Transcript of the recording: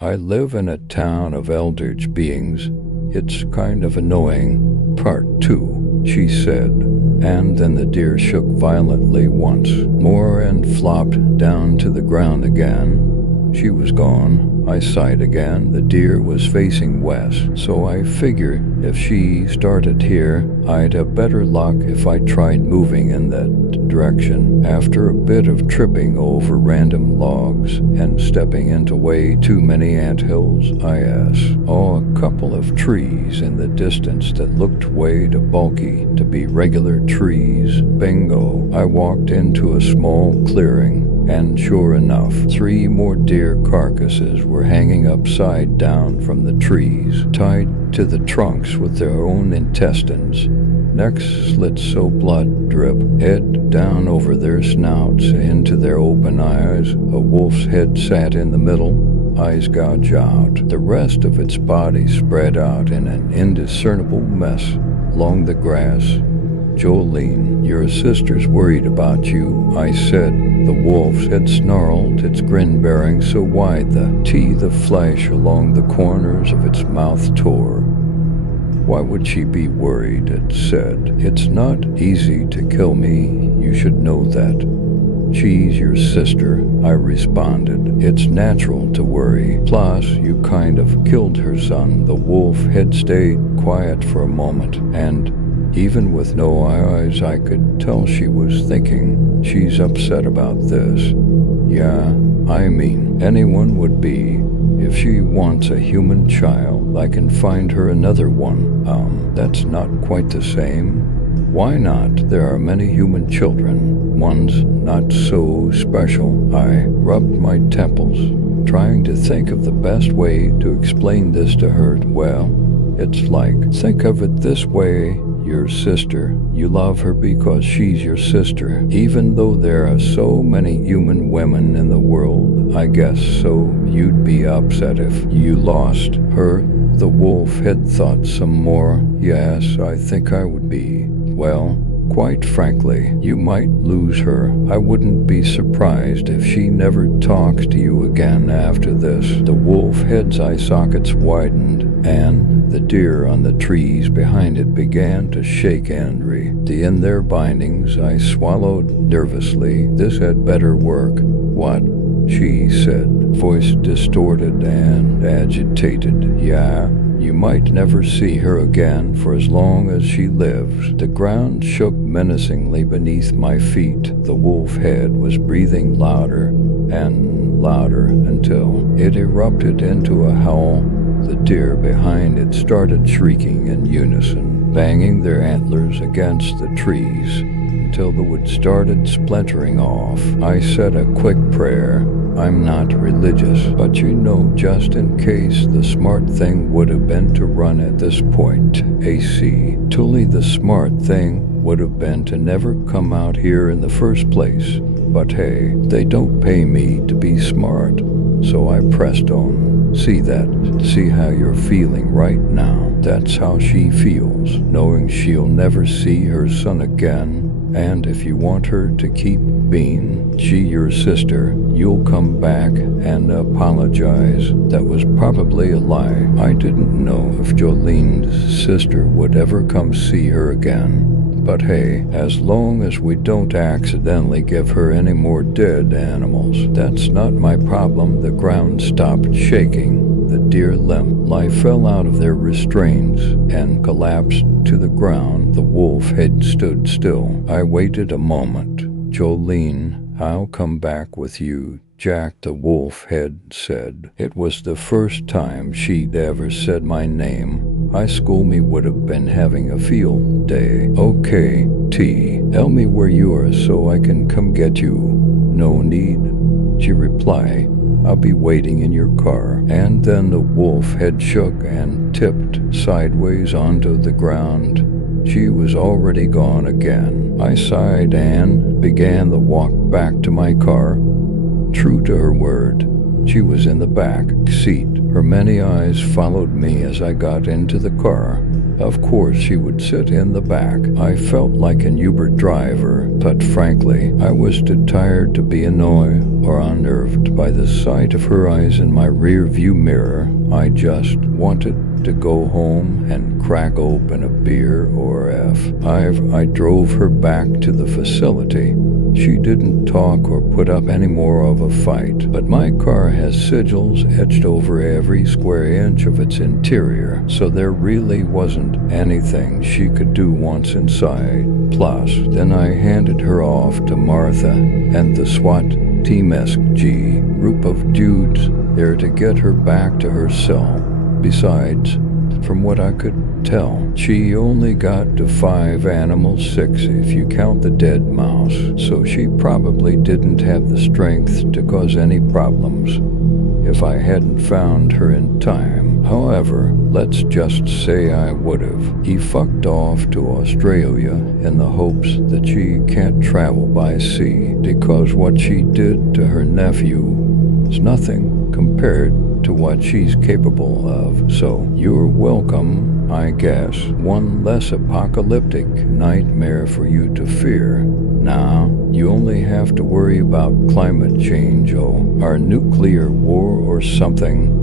I live in a town of eldritch beings. It's kind of annoying. Part 2, she said, and then the deer shook violently once more and flopped down to the ground again. She was gone. I sighed again. The deer was facing west, so I figured if she started here, I'd have better luck if I tried moving in that direction. After a bit of tripping over random logs and stepping into way too many anthills, I saw a couple of trees in the distance that looked way too bulky to be regular trees. Bingo! I walked into a small clearing, and sure enough, 3 more deer carcasses were hanging upside down from the trees, tied to the trunks with their own intestines. Necks slit so blood dripped, head down over their snouts into their open eyes. A wolf's head sat in the middle, eyes gouged out. The rest of its body spread out in an indiscernible mess along the grass. "Jolene, your sister's worried about you," I said. The wolf had snarled, its grin bearing so wide the teeth of flesh along the corners of its mouth tore. "Why would she be worried?" it said. "It's not easy to kill me, you should know that." "She's your sister," I responded. "It's natural to worry. Plus, you kind of killed her son." The wolf had stayed quiet for a moment, and even with no eyes, I could tell she was thinking. "She's upset about this." "Yeah, I mean, anyone would be. If she wants a human child, I can find her another one." That's not quite the same." "Why not? There are many human children. One's not so special." I rubbed my temples, trying to think of the best way to explain this to her. "Well, it's like, think of it this way. Your sister. You love her because she's your sister. Even though there are so many human women in the world, I guess so you'd be upset if you lost her." The wolf had thought some more. "Yes, I think I would be. Well, quite frankly, you might lose her. I wouldn't be surprised if she never talks to you again after this." The wolf head's eye sockets widened, and the deer on the trees behind it began to shake angry. In their bindings, I swallowed nervously. This had better work. "What?" she said, voice distorted and agitated. "Yeah, you might never see her again for as long as she lives." The ground shook menacingly beneath my feet. The wolf head was breathing louder and louder until it erupted into a howl. The deer behind it started shrieking in unison, banging their antlers against the trees until the wood started splintering off. I said a quick prayer. I'm not religious, but you know, just in case, the smart thing would have been to run at this point. Truly the smart thing would have been to never come out here in the first place. But hey, they don't pay me to be smart, so I pressed on. See how you're feeling right now. That's how she feels, knowing she'll never see her son again. And if you want her to keep being your sister, you'll come back and apologize. That was probably a lie. I didn't know if Jolene's sister would ever come see her again. But hey, as long as we don't accidentally give her any more dead animals, that's not my problem. The ground stopped shaking. The deer limped. Life fell out of their restraints and collapsed to the ground. The wolf head stood still. I waited a moment. "Jolene, I'll come back with you, Jack," the wolf head said. It was the first time she'd ever said my name. High school me would have been having a field day. "Okay, tell me where you are so I can come get you." "No need," she replied. "I'll be waiting in your car." And then the wolf head shook and tipped sideways onto the ground. She was already gone again. I sighed and began the walk back to my car. True to her word, she was in the back seat. Her many eyes followed me as I got into the car. Of course, she would sit in the back. I felt like an Uber driver, but frankly, I was too tired to be annoyed or unnerved by the sight of her eyes in my rear view mirror. I just wanted to go home and crack open a beer or I drove her back to the facility. She didn't talk or put up any more of a fight, but my car has sigils etched over every square inch of its interior, so there really wasn't anything she could do once inside. Plus, then I handed her off to Martha and the SWAT Team SG group of dudes there to get her back to her cell. Besides, from what I could tell, she only got to 5 animals, 6 if you count the dead mouse, so she probably didn't have the strength to cause any problems if I hadn't found her in time. However, let's just say I would've. He fucked off to Australia in the hopes that she can't travel by sea, because what she did to her nephew is nothing compared to what she's capable of. So you're welcome, I guess. One less apocalyptic nightmare for you to fear. Now, you only have to worry about climate change or nuclear war or something.